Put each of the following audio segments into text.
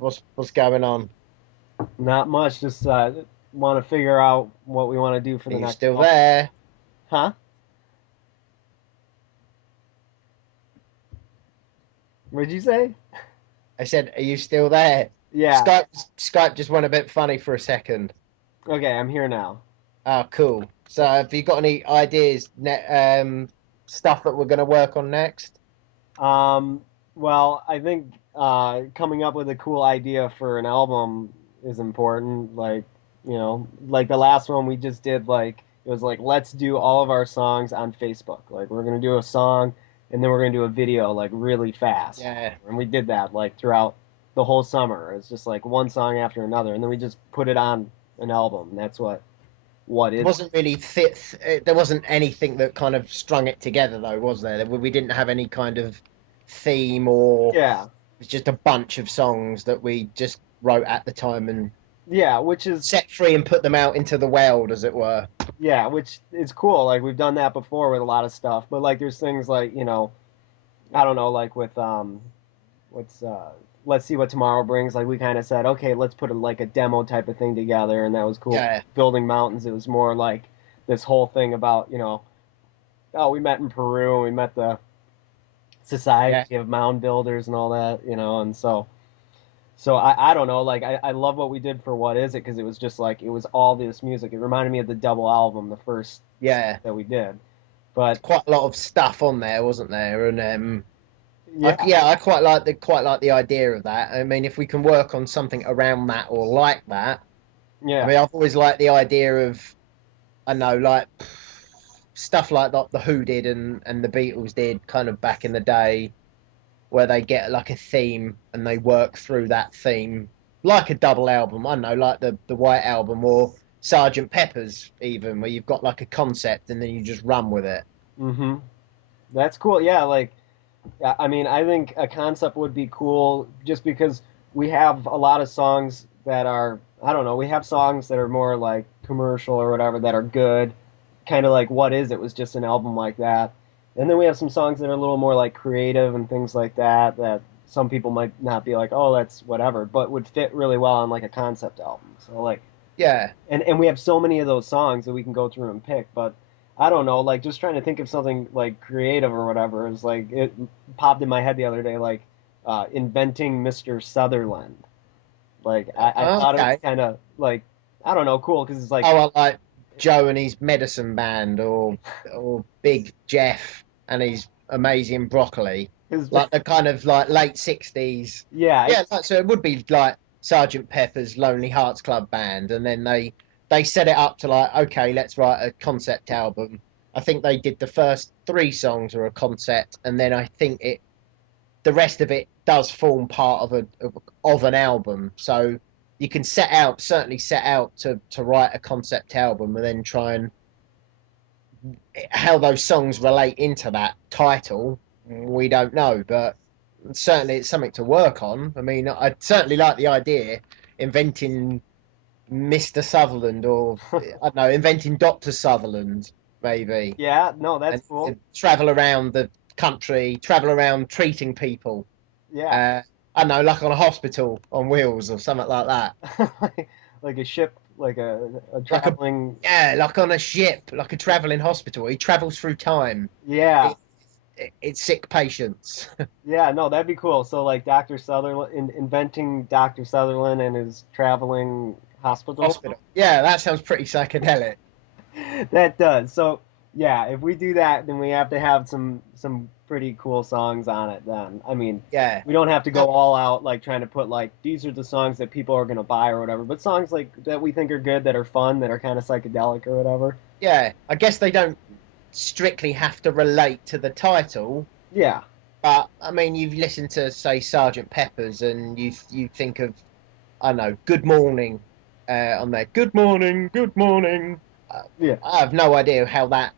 bad. What's going on? Not much. Just want to figure out what we want to do for Are the you next still month. there? Huh? What'd you say? I said, are you still there? Yeah. Skype just went a bit funny for a second. Okay, I'm here now. Oh, cool. So have you got any ideas, stuff that we're going to work on next? Um, well, I think coming up with a cool idea for an album is important. Like the last one we just did, it was like, let's do all of our songs on Facebook. Like, we're gonna do a song and then we're gonna do a video like really fast. Yeah. And we did that like throughout the whole summer. It's just like one song after another, and then we just put it on an album. That's what There is wasn't really fit. There wasn't anything that kind of strung it together, though, was there? We didn't have any kind of theme, or yeah. it's just a bunch of songs that we just wrote at the time and Yeah, which is set free and put them out into the world, as it were. Yeah, which is cool. Like we've done that before with a lot of stuff, but like there's things like, I don't know, like with what's let's see what tomorrow brings. Like we kind of said, okay, let's put like a demo type of thing together, and that was cool. Yeah, Building mountains, it was more like this whole thing about, oh, we met in Peru, and we met the yeah. Society of Mound Builders and all that, and so I don't know, like I love what we did for What Is It, because it was just like it was all this music. It reminded me of the double album, the first Yeah, that we did. But quite a lot of stuff on there, wasn't there? And yeah, I quite like the idea of that. I mean, if we can work on something around that or like that. I yeah, mean, I've always liked the idea of, I don't know, like stuff like that the Who did and the Beatles did kind of back in the day, where they get like a theme and they work through that theme like a double album. I don't know, like the White Album or Sergeant Pepper's, even, where you've got like a concept and then you just run with it. mm-hmm. That's cool. Yeah, like yeah, I mean, I think a concept would be cool just because we have a lot of songs that are, I don't know, we have songs that are more like commercial or whatever that are good, kind of like What Is It was just an album like that. And then we have some songs that are a little more like creative and things like that that some people might not be like, oh, that's whatever, but would fit really well on like a concept album. So like, Yeah, and we have so many of those songs that we can go through and pick, but I don't know, like just trying to think of something like creative or whatever is like it popped in my head the other day, like inventing Mr. Sutherland. Like I thought it was okay. kind of like, I don't know, cool, because it's like Oh, I like Joe and his medicine band, or Big Jeff and his amazing broccoli, his, like the kind of like late 60s. yeah, Yeah, like, so it would be like Sergeant Pepper's Lonely Hearts Club Band, and then they set it up to like, okay, let's write a concept album. I think they did the first three songs are a concept, and then I think the rest of it does form part of an album. So you can certainly set out to write a concept album, and then try and how those songs relate into that title. We don't know, but certainly it's something to work on. I mean, I certainly like the idea inventing Mr. Sutherland, or I don't know, inventing Dr. Sutherland, maybe, yeah, no, that's and cool. travel around the country, travel around treating people. Yeah. Uh, I don't know, like on a hospital on wheels or something like that. Like a ship, like a Like a traveling, Yeah, like on a ship, like a traveling hospital. He travels through time. yeah. It, it's sick patients. Yeah, no, that'd be cool. So like Dr. Sutherland, inventing Dr. Sutherland and his traveling hospital. Hospital. Yeah, that sounds pretty psychedelic. That does. So yeah, if we do that, then we have to have some pretty cool songs on it. Then I mean, Yeah. we don't have to Uh, go all out like trying to put like these are the songs that people are gonna buy or whatever, but songs like that we think are good, that are fun, that are kind of psychedelic or whatever. yeah, I guess they don't strictly have to relate to the title, Yeah, but I mean, you've listened to, say, Sergeant Pepper's, and you think of, I don't know, Good Morning, on there. Good morning, good morning. Uh, yeah, I have no idea how that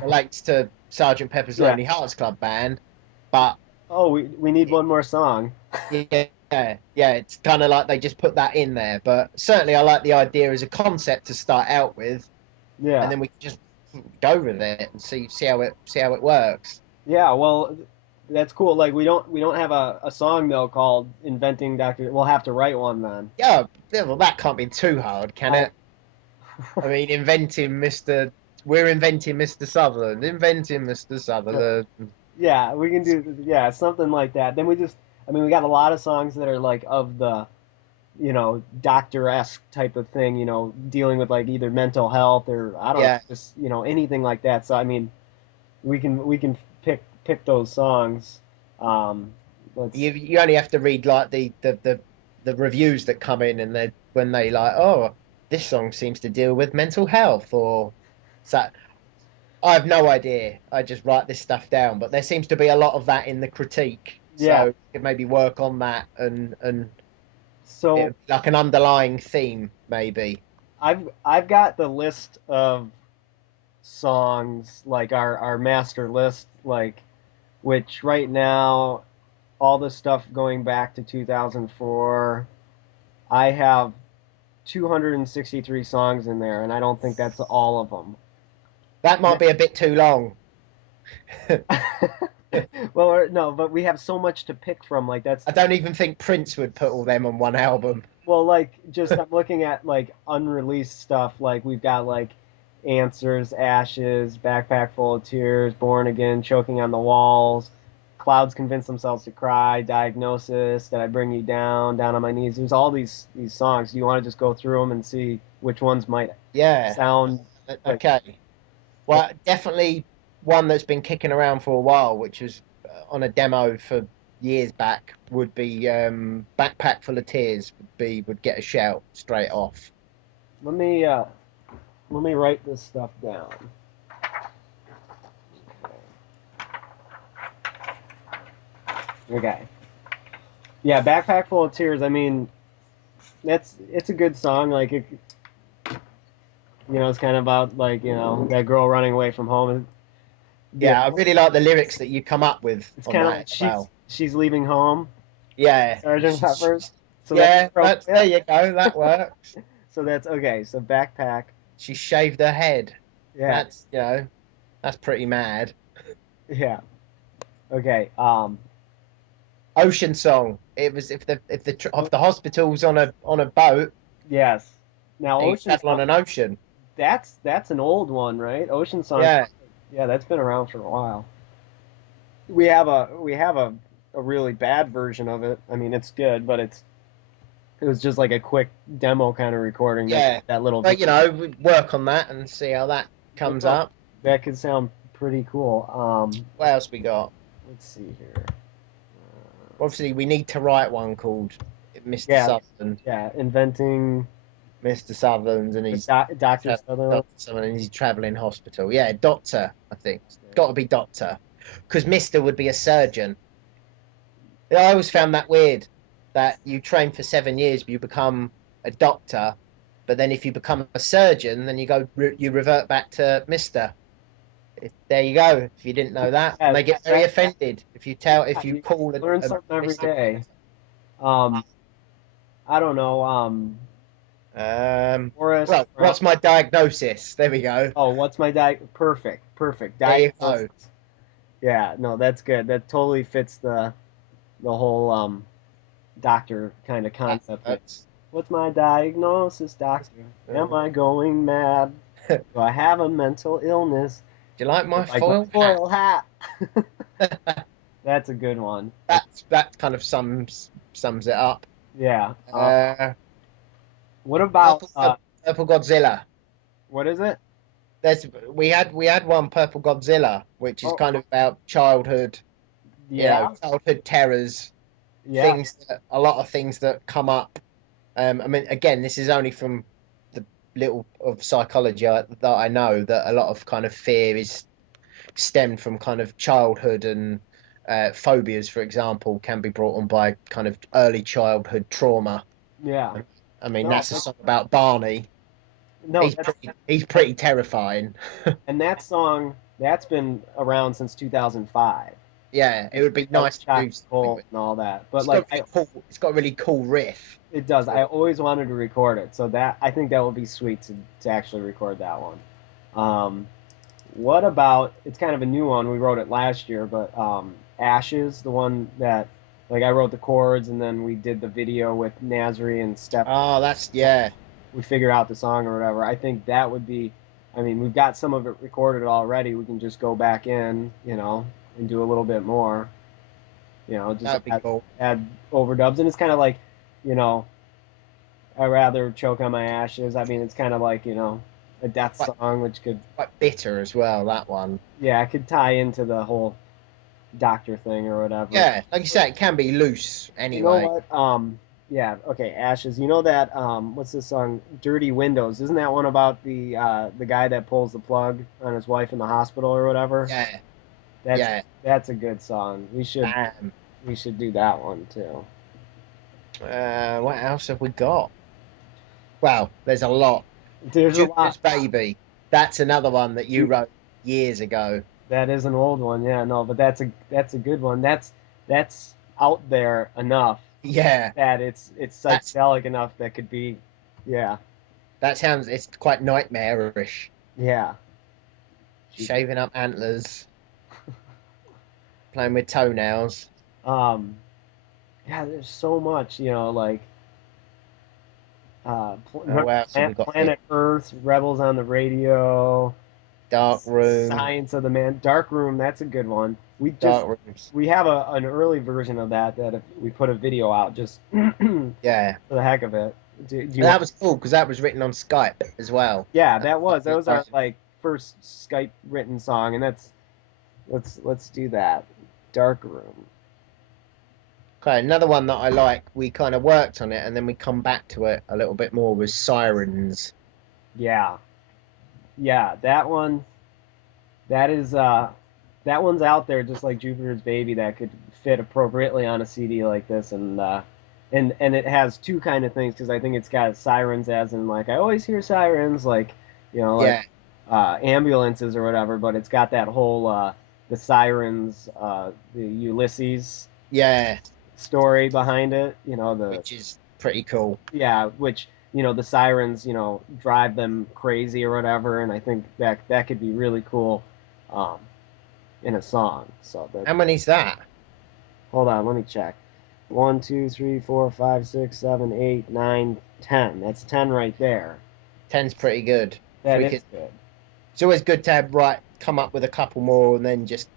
relates to Sergeant Pepper's yeah. Lonely Hearts Club Band, but Oh, we need one more song. yeah, yeah, it's kind of like they just put that in there. But certainly, I like the idea as a concept to start out with, and Yeah. then we can just go with it and see how it works. Yeah, well, That's cool. Like we don't have a song though called Inventing Dr. We'll have to write one then. Yeah, yeah, well, that can't be too hard, can I it? I mean, inventing Mr. We're inventing Mr. Sutherland, inventing Mr. Sutherland. yeah, we can do yeah, something like that. Then we just I mean we got a lot of songs that are like of the doctor-esque type of thing, dealing with like either mental health or I don't know, Yeah, just anything like that. So I mean, we can pick those songs. Um, let's you only have to read like the reviews that come in, and they when they like, oh, this song seems to deal with mental health, or so. I have no idea. I just write this stuff down, but there seems to be a lot of that in the critique. yeah. So you could maybe work on that and So it, like an underlying theme, maybe. I've got the list of songs like our master list like which right now all the stuff going back to 2004 I have 263 songs in there, and I don't think that's all of them. That might be a bit too long. Well, no, but we have so much to pick from. Like that's I don't even think Prince would put all them on one album. well, like just I'm looking at like unreleased stuff. Like we've got like Answers, Ashes, Backpack Full of Tears, Born Again, Choking on the Walls, Clouds Convince Themselves to Cry, Diagnosis, Did I Bring You Down, Down on My Knees. There's all these songs. Do you want to just go through them and see which ones might Yeah. sound like Okay. Well, definitely one that's been kicking around for a while, which was on a demo for years back, would be Backpack Full of Tears would get a shout straight off. let me uh let me write this stuff down. Okay. Yeah, Backpack Full of Tears. I mean, it's a good song. Like it's kind of about like that girl running away from home. Yeah, Yeah, I really like the lyrics that you come up with it's on kind of that like as well. she's leaving home, Yeah. Sergeant Pepper's. So that's Yeah, there appropriate. you go. That works. So that's okay. So Backpack. She shaved her head. Yeah, That's pretty mad. yeah. Okay. Ocean Song. It was if the hospital's on a boat, Yes. Now and you Ocean travel on Song. an ocean. That's an old one, right? Ocean Song. Yeah, Yeah, that's been around for a while. We have a really bad version of it. I mean, it's good, but it was just like a quick demo kind of recording yeah. that little But we work on that and see how that comes up. that could sound pretty cool. What else we got? Let's see here. Obviously, we need to write one called Mr. Yeah, Sutherland. yeah, inventing Mr. Sutherland, and he's Doctor Sutherland. Doctor Sutherland, and he's traveling hospital. Yeah, Doctor. I think it's got to be Doctor, because Mister would be a surgeon. Yeah, I always found that weird that you train for 7 years, but you become a doctor, but then if you become a surgeon, then you revert back to Mister. There you go. If you didn't know that, and Yeah, they get very offended if you you call learn a something every Mister. day. Um, I don't know. Forrest. Well, what's my diagnosis? There we go. Oh, what's my Perfect There you go. diagnosis. Yeah, no, that's good. That totally fits the whole doctor kind of concept. That's What's my diagnosis, doctor? Am I going mad? Do I have a mental illness? Do you like my Like my foil foil hat. hat? That's a good one. That kind of sums it up. Yeah. Uh, What about Purple Godzilla. what is it? We had one, Purple Godzilla, which is Oh, kind of about childhood, yeah, childhood terrors, yeah, a lot of things that come up. I mean, again, this is only from the little of psychology that I know, that a lot of kind of fear is stemmed from kind of childhood, and phobias, for example, can be brought on by kind of early childhood trauma. yeah. I mean, No, that's a song about Barney. no, He's pretty terrifying. and that song that's been around since 2005. Yeah, it would be That was nice to Shock do something Cold with. and all that. But It's got like, a really cool. It's got a really cool riff. it does. I always wanted to record it, so that I think that would be sweet to actually record that one. What about? It's kind of a new one. We wrote it last year, but Ashes, the one that like I wrote the chords and then we did the video with Nasri and Steph. Oh, that's yeah. We figure out the song or whatever. I think that would be. I mean, we've got some of it recorded already. We can just go back in, and do a little bit more. Just That'd be cool. add overdubs, and it's kind of like, you know, I'd rather choke on my ashes. I mean, it's kind of like a death Quite song, which could, quite bitter as well. That one. yeah, it could tie into the whole doctor thing or whatever. Yeah, like you say, it can be loose You know anyway. what? Yeah, okay, Ashes. You know that what's this song? Dirty Windows. Isn't that one about the guy that pulls the plug on his wife in the hospital or whatever? Yeah, That's yeah. that's a good song. Damn. We should do that one too. What else have we got? Well, there's a lot. There's a lot. Jupiter's Baby. That's another one that you You, wrote years ago. that is an old one, yeah, no, but that's a good one. That's out there enough Yeah, that it's that's psychedelic enough that could be, yeah, that sounds. It's quite nightmarish. yeah. Shaving up antlers, playing with toenails. Um, yeah, there's so much, like What else have we got here? Planet Earth, Rebels on the Radio, Dark Room. Science of the Man, Dark Room. That's a good one. Dark Rooms. We have an early version of that if we put a video out just for Yeah. the heck of it. Do you And that want? was cool because that was written on Skype as well. Yeah, That's that was our awesome. like first Skype written song, and let's do that. Dark Room. Okay, another one that I like, we kind of worked on it and then we come back to it a little bit more was Sirens. Yeah, yeah, that one. That is that one's out there just like Jupiter's Baby that could fit appropriately on a CD like this and it has two kind of things because I think it's got sirens as in like I always hear sirens like like Yeah, ambulances or whatever, but it's got that whole the sirens the Ulysses yeah, story behind it, the which is pretty cool. yeah, which the sirens drive them crazy or whatever, and I think that could be really cool um, in a song. So that How many's that? hold on, let me check. 1, 2, 3, 4, 5, 6, 7, 8, 9, 10. That's 10 right there. Ten's pretty good. So That we is could, good. it's always good to have, right, come up with a couple more and then just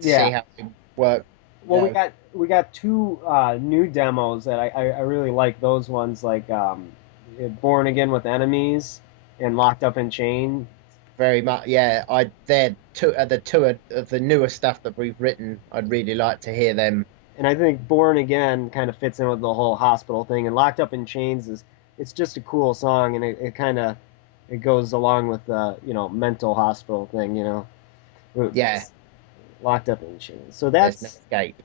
see Yeah. how they work. Well, we got two new demos that I really like those ones like Born Again with Enemies and Locked Up in Chain. Very much, yeah. They're two of the newer stuff that we've written. I'd really like to hear them. And I think Born Again kind of fits in with the whole hospital thing. And Locked Up in Chains it's just a cool song, and it kind of it goes along with the mental hospital thing. Yeah, It's Locked Up in Chains. So there's no escape.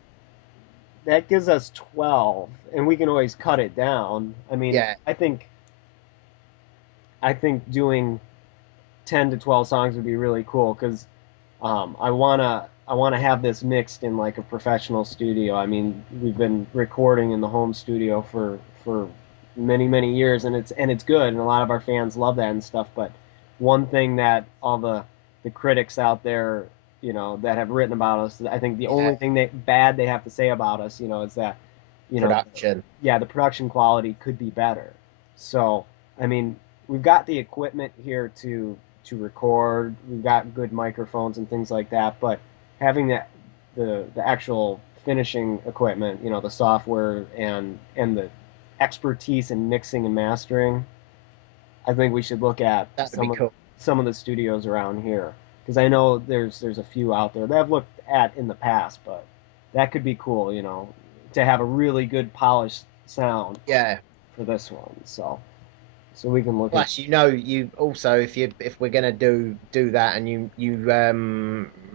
that gives us 12, and we can always cut it down. I mean, Yeah, I think doing 10 to 12 songs would be really cool because I wanna have this mixed in like a professional studio. I mean, we've been recording in the home studio for many years, and it's good, and a lot of our fans love that and stuff. But one thing that all the critics out there, that have written about us, I think the yeah. only thing that bad they have to say about us, is that, you know, Production. yeah, the production quality could be better. So, I mean, we've got the equipment here to record. We've got good microphones and things like that, but having the actual finishing equipment, the software and the expertise in mixing and mastering, I think we should look at That'd be cool. some of the studios around here because I know there's a few out there that I've looked at in the past, but that could be cool, to have a really good polished sound Yeah. for this one. So we can look at Plus, you also if we're gonna do that, and you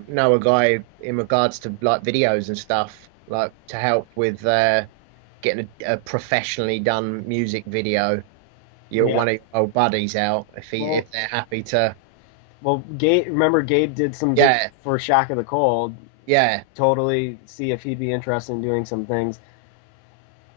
know a guy in regards to like videos and stuff, like to help with getting a professionally done music video. You're yeah. one of your old buddies out Well, if they're happy to. Remember Gabe did some videos Yeah, for Shock of the Cold. yeah, Totally see if he'd be interested in doing some things.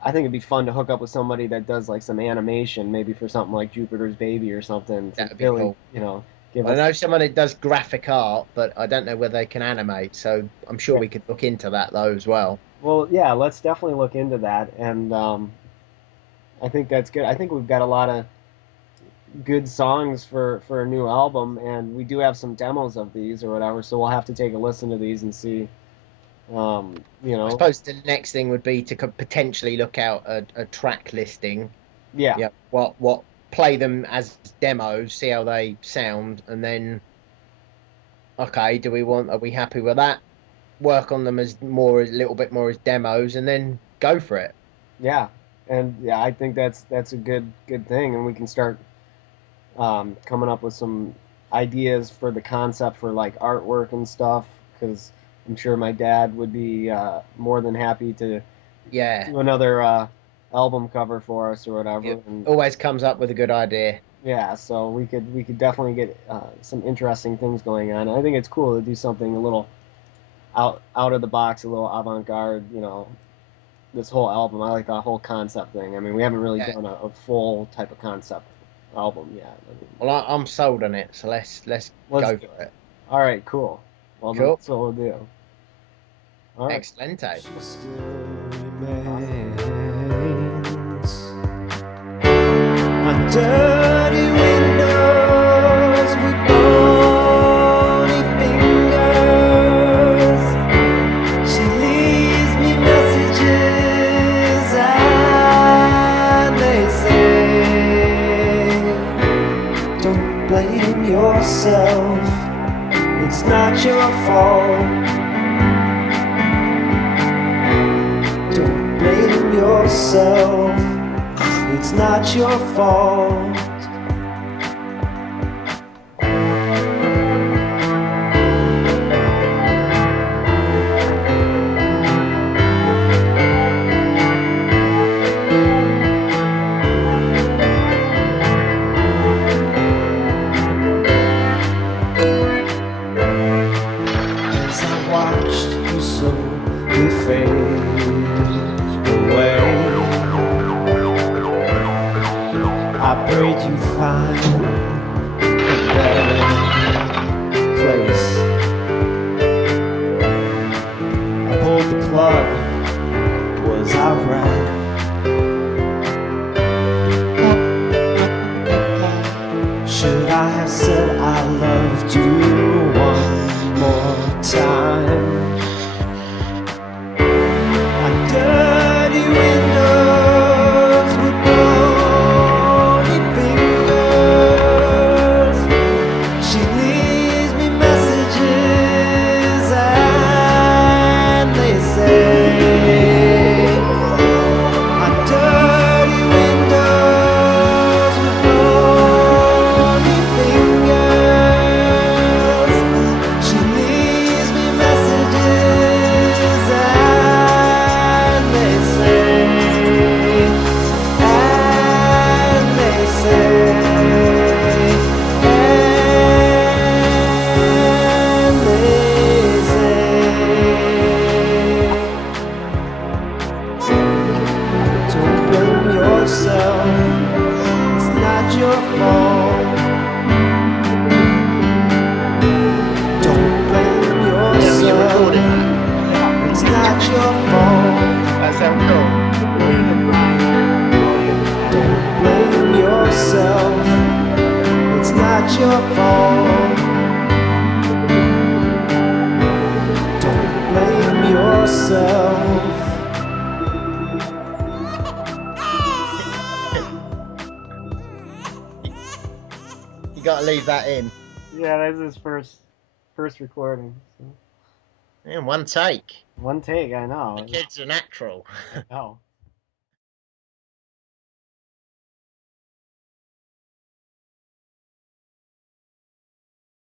I think it'd be fun to hook up with somebody that does like some animation, maybe for something like Jupiter's Baby or something, to that'd be really, cool. give I us. know someone that does graphic art, but I don't know whether they can animate. So I'm sure Yeah. we could look into that though as well. Well, yeah, let's definitely look into that, and I think that's good. I think we've got a lot of good songs for a new album, and we do have some demos of these or whatever, so we'll have to take a listen to these and see. You I know, suppose the next thing would be to potentially look out a track listing. yeah, Yeah, what play them as demos, see how they sound, and then okay, are we happy with that? Work on them as more, a little bit more as demos, and then go for it. yeah, and yeah, I think that's a good thing, and we can start coming up with some ideas for the concept for like artwork and stuff, because I'm sure my dad would be more than happy to Yeah, do another album cover for us or whatever. it And always comes up with a good idea. yeah, so we could definitely get some interesting things going on. I think it's cool to do something a little out of the box, a little avant garde. You know, this whole album. I like the whole concept thing. I mean, we haven't really Yeah. done a full type of concept album yet. I mean, Well, I'm sold on it, so let's let's go do for it. it. All right, cool. Well, then Cool. that's what we'll do. All right. Excelente. She still Awesome. remains on dirty windows with bony fingers. She leaves me messages and they say, don't blame yourself, it's not your fault. Don't blame yourself, it's not your fault. As I watched you slowly fade away, I prayed you find a better place. I pulled the plug, was I right? Should I have said I loved you one more time? On dirty windows with bony fingers, she leaves me messages and they say, on dirty windows with bony fingers, she leaves me messages and they say, and they say, and they say, don't blame yourself, it's not your fault. Don't blame yourself, it's not your fault. That sounds cool. Don't blame yourself, it's not your fault. Don't blame yourself. You got to leave that in. Yeah, that's his first recording. So. In one take. One take, I know. The kid's a natural. Oh.